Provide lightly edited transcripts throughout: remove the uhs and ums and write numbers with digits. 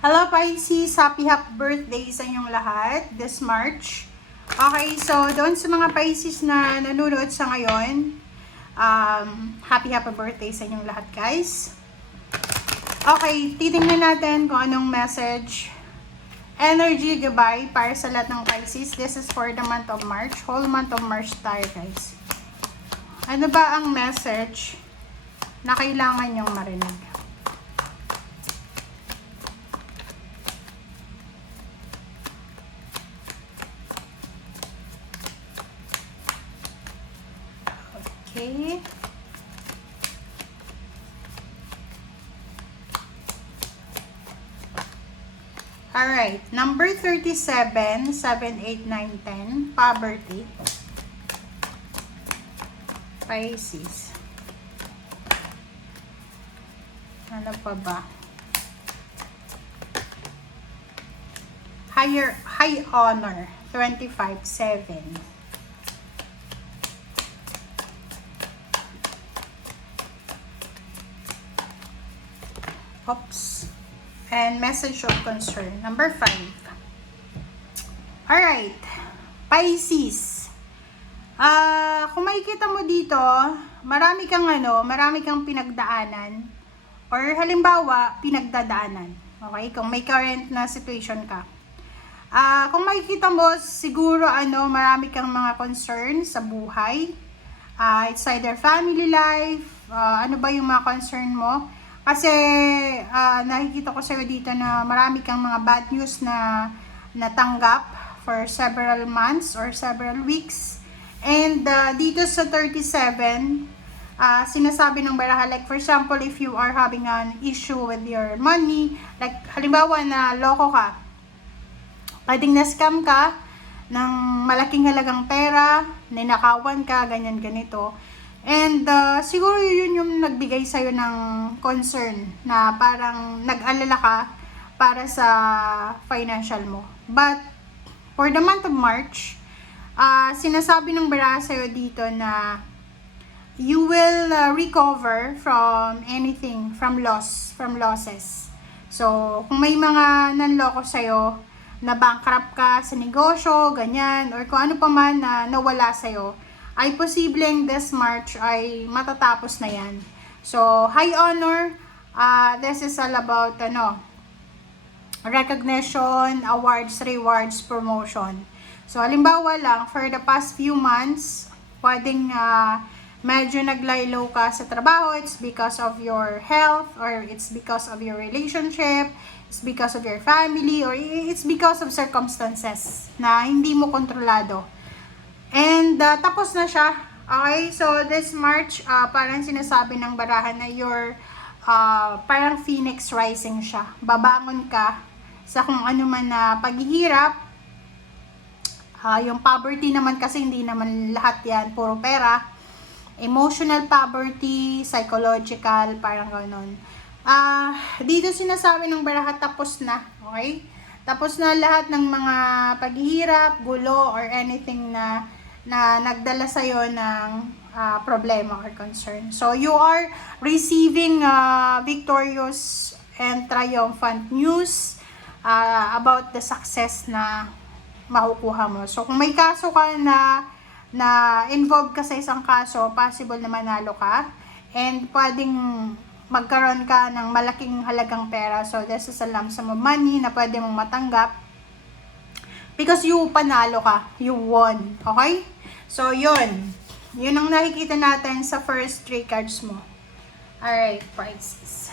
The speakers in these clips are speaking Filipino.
Hello Pisces! Happy birthday sa inyong lahat this March. Okay, so doon sa mga Pisces na nanonood sa ngayon, happy birthday sa inyong lahat guys. Okay, titingnan natin kung anong message, energy, goodbye para sa lahat ng Pisces. This is for the month of March. Whole month of March tayo guys. Ano ba ang message na kailangan nyong marinig? Okay. Alright. Number 37, 7, 8, 9, 10. Poverty. Pisces. Ano pa ba? High honor. 25, 7. Oops. And message of concern. Number 5. Alright. Pisces. Kung makikita mo dito, marami kang pinagdaanan. Or halimbawa, pinagdadaanan. Okay? Kung may current na situation ka. Kung makikita mo, siguro marami kang mga concern sa buhay. It's either family life. Ano ba yung mga concern mo? Kasi nakikita ko sa'yo dito na marami kang mga bad news na natanggap for several months or several weeks. And dito sa 37, sinasabi ng baraha, like for example, if you are having an issue with your money, like halimbawa na loko ka, pwedeng na-scam ka ng malaking halagang pera, ninakawan ka, ganyan ganito. And siguro yun yung nagbigay sa'yo ng concern na parang nag-alala ka para sa financial mo. But for the month of March, sinasabi ng baraha sa'yo dito na you will recover from anything, from losses. So kung may mga nanloko sa'yo, na bankrupt ka sa negosyo, ganyan, or kung ano pa man na nawala sa'yo, ay posibleng this March ay matatapos na yan. So, high honor, this is all about recognition, awards, rewards, promotion. So, halimbawa lang, for the past few months, pwedeng medyo naglaylo ka sa trabaho. It's because of your health, or it's because of your relationship, it's because of your family, or it's because of circumstances na hindi mo kontrolado. And tapos na siya. Okay, so this March, parang sinasabi ng barahan na you're parang phoenix rising siya. Babangon ka sa kung ano man na paghihirap. Yung poverty naman kasi hindi naman lahat yan puro pera. Emotional poverty, psychological, parang gano'n. Dito sinasabi ng baraha tapos na. Okay? Tapos na lahat ng mga paghihirap, gulo, or anything na nagdala sa'yo ng problema or concern. So, you are receiving victorious and triumphant news about the success na makukuha mo. So, kung may kaso ka na involved ka sa isang kaso, possible na manalo ka. And pwedeng magkaroon ka ng malaking halagang pera. So, this is a lump sum of money na pwede mong matanggap. Because you panalo ka. You won. Okay? So, yun. Yun ang nakikita natin sa first 3 cards mo. Alright, Pisces.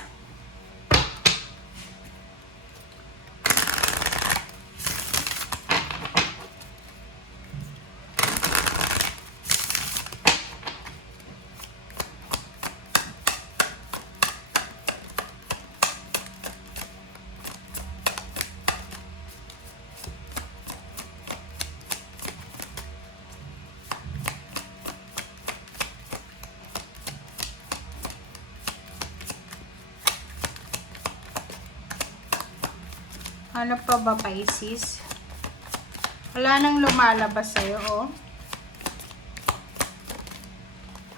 Ano pa ba, Pisces? Wala nang lumalabas sa'yo, oh.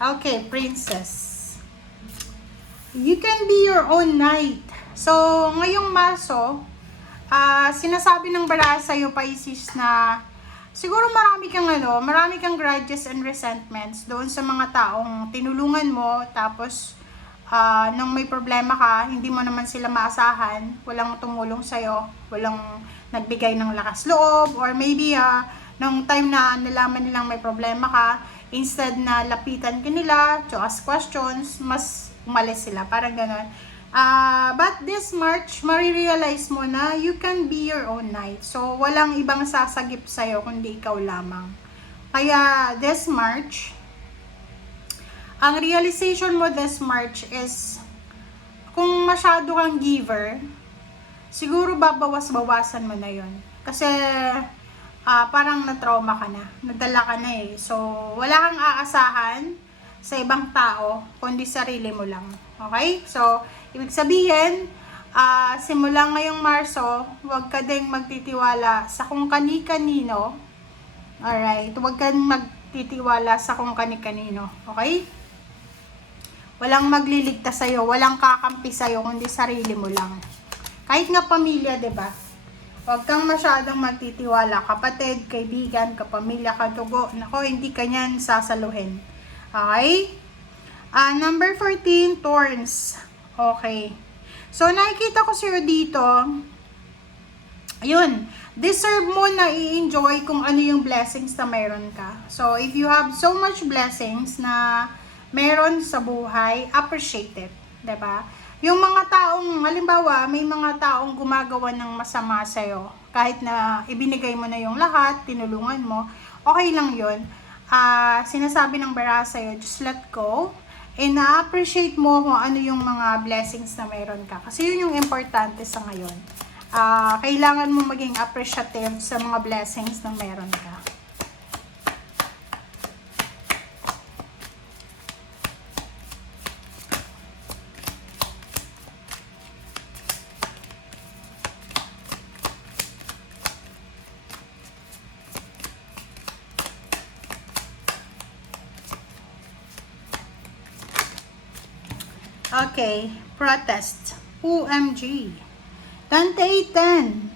Okay, Princess. You can be your own knight. So, ngayong Marso, sinasabi ng baraha sa'yo, Pisces, na siguro marami kang grudges and resentments doon sa mga taong tinulungan mo, tapos nung may problema ka, hindi mo naman sila maasahan, walang tumulong sa'yo, walang nagbigay ng lakas loob, or maybe nung time na nalaman nilang may problema ka, instead na lapitan ka nila to ask questions, mas umalis sila, parang ganon. But this March, marirealize mo na you can be your own knight. So, walang ibang sasagip sa'yo kundi ikaw lamang. Kaya, this March, ang realization mo this March is, kung masyado kang giver, siguro babawas-bawasan mo na yon. Kasi, parang na-trauma ka na. Nadala ka na eh. So, wala kang aasahan sa ibang tao, kundi sarili mo lang. Okay? So, ibig sabihin, simula ngayong Marso, huwag ka ding magtitiwala sa kung kani-kanino. Alright? Huwag kang magtitiwala sa kung kani-kanino. Okay? Walang magliligtas sa'yo, walang kakampi sa'yo, kundi sarili mo lang. Kahit nga pamilya, diba? Huwag kang masyadong magtitiwala. Kapatid, kaibigan, kapamilya, kadugo. Nako, hindi ka niyan sasaluhin. Okay? Number 14, Thorns. Okay. So, nakikita ko sa'yo dito, ayun, deserve mo na i-enjoy kung ano yung blessings na meron ka. So, if you have so much blessings na meron sa buhay, appreciate it. Diba? Yung mga taong, halimbawa, may mga taong gumagawa ng masama sa'yo, kahit na ibinigay mo na yung lahat, tinulungan mo, okay lang yun. Sinasabi ng baraha sa'yo, just let go, and na-appreciate mo kung ano yung mga blessings na meron ka. Kasi yun yung importante sa ngayon. Kailangan mo maging appreciative sa mga blessings na meron ka. Okay, protest. OMG. 10-10.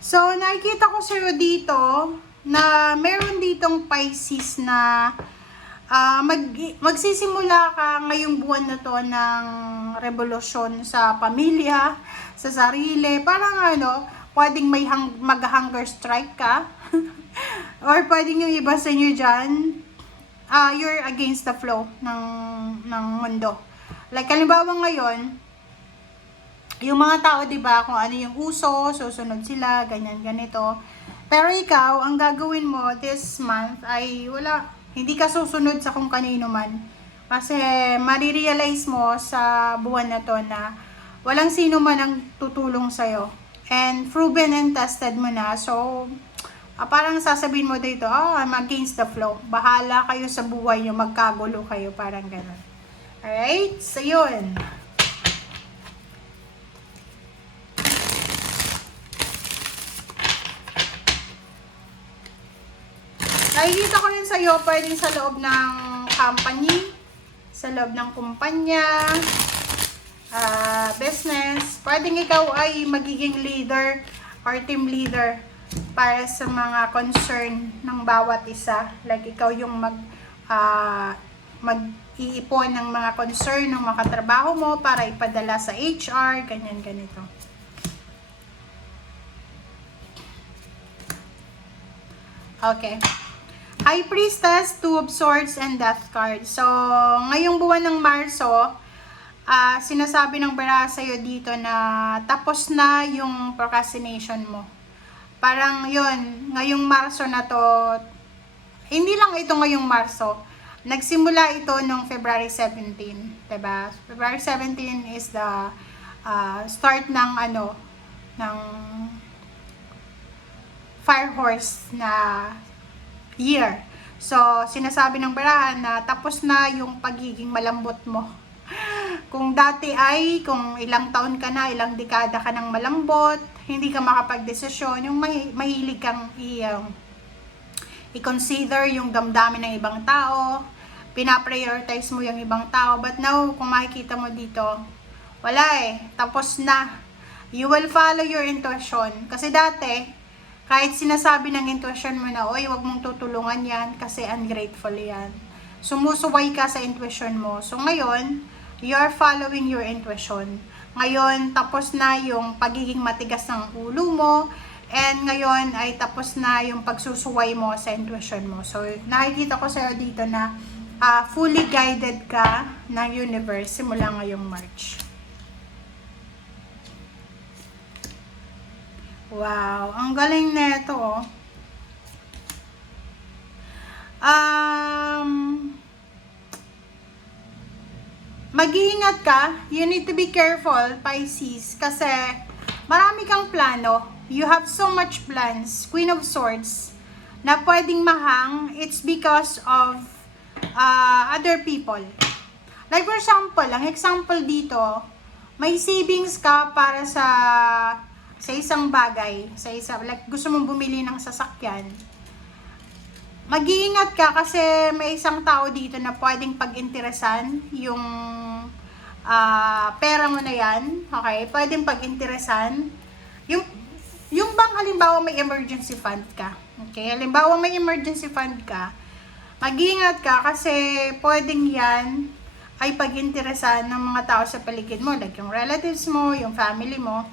So, nakikita ko sa'yo dito na meron ditong Pisces na magsisimula ka ngayong buwan na to ng revolusyon sa pamilya, sa sarili. Parang pwedeng may mag-hunger strike ka. Or pwedeng yung iba sa inyo dyan, you're against the flow ng mundo. Like, halimbawa ngayon, yung mga tao, diba, kung ano yung uso, susunod sila, ganyan, ganito. Pero ikaw, ang gagawin mo this month ay hindi ka susunod sa kung kanino man. Kasi marirealize mo sa buwan na to na walang sino man ang tutulong sa'yo. And proven and tested mo na. So, parang sasabihin mo dito, I'm against the flow. Bahala kayo sa buhay nyo, magkagulo kayo, parang gano'n. Alright, so yun. Nakikita ko rin sa'yo, pwedeng sa loob ng company, sa loob ng kumpanya, business. Pwedeng ikaw ay magiging leader or team leader para sa mga concern ng bawat isa. Like, ikaw yung mag-iipon ng mga concern ng mga katrabaho mo para ipadala sa HR, ganyan, ganito. Okay. High Priestess, Two of Swords, and Death card. So, ngayong buwan ng Marso, sinasabi ng baraha sa'yo dito na tapos na yung procrastination mo. Parang yun, ngayong Marso na to, hindi lang ito ngayong Marso, nagsimula ito noong February 17, diba? February 17 is the start ng ng fire horse na year. So, sinasabi ng baraha na tapos na yung pagiging malambot mo. Kung dati ay, kung ilang taon ka na, ilang dekada ka ng malambot, hindi ka makapagdesisyon, yung mahilig kang i-consider yung damdamin ng ibang tao, pinaprioritize mo yung ibang tao. But now, kung makikita mo dito, wala tapos na. You will follow your intuition. Kasi dati, kahit sinasabi ng intuition mo na, oy, wag mong tutulungan yan kasi ungrateful yan. Sumusuway ka sa intuition mo. So ngayon, you are following your intuition. Ngayon, tapos na yung pagiging matigas ng ulo mo, and ngayon ay tapos na yung pagsusuway mo sa intuition mo. So, nakikita ko sa'yo dito na fully guided ka ng universe simula ngayong March. Wow, ang galing na ito, oh. Mag-iingat ka. You need to be careful, Pisces, kasi marami kang plano. You have so much plans. Queen of Swords na pwedeng mahang. It's because of other people. Like for example, ang example dito, may savings ka para sa isang bagay, like gusto mong bumili ng sasakyan. Mag-iingat ka kasi may isang tao dito na pwedeng pag-interesan yung pera mo na yan. Okay? Pwedeng pag-interesan. Yung bang halimbawa may emergency fund ka. Okay? Halimbawa may emergency fund ka, mag-iingat ka kasi pwedeng yan ay pag-interesan ng mga tao sa paligid mo. Like yung relatives mo, yung family mo.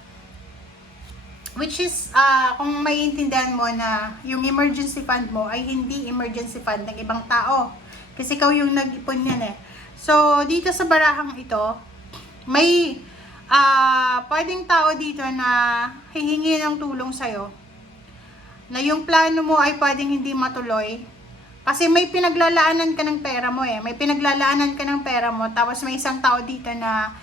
Which is, kung maiintindihan mo na yung emergency fund mo ay hindi emergency fund ng ibang tao. Kasi ikaw yung nag-ipon yan eh. So, dito sa barahang ito, may pwedeng tao dito na hihingi ng tulong sa'yo. Na yung plano mo ay pwedeng hindi matuloy. Kasi may pinaglalaanan ka ng pera mo eh. May pinaglalaanan ka ng pera mo. Tapos may isang tao dito na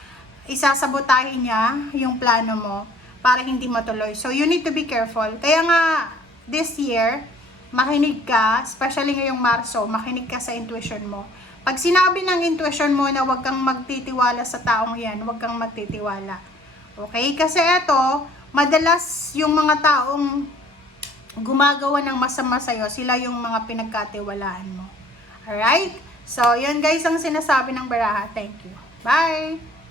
isasabotahin niya yung plano mo para hindi matuloy. So, you need to be careful. Kaya nga, this year, makinig ka, especially ngayong Marso, makinig ka sa intuition mo. Pag sinabi ng intuition mo na huwag kang magtitiwala sa taong yan, huwag kang magtitiwala. Okay? Kasi eto, madalas yung mga taong gumagawa ng masama sa'yo, sila yung mga pinagkatiwalaan mo. Alright? So, yun guys ang sinasabi ng baraha. Thank you. Bye!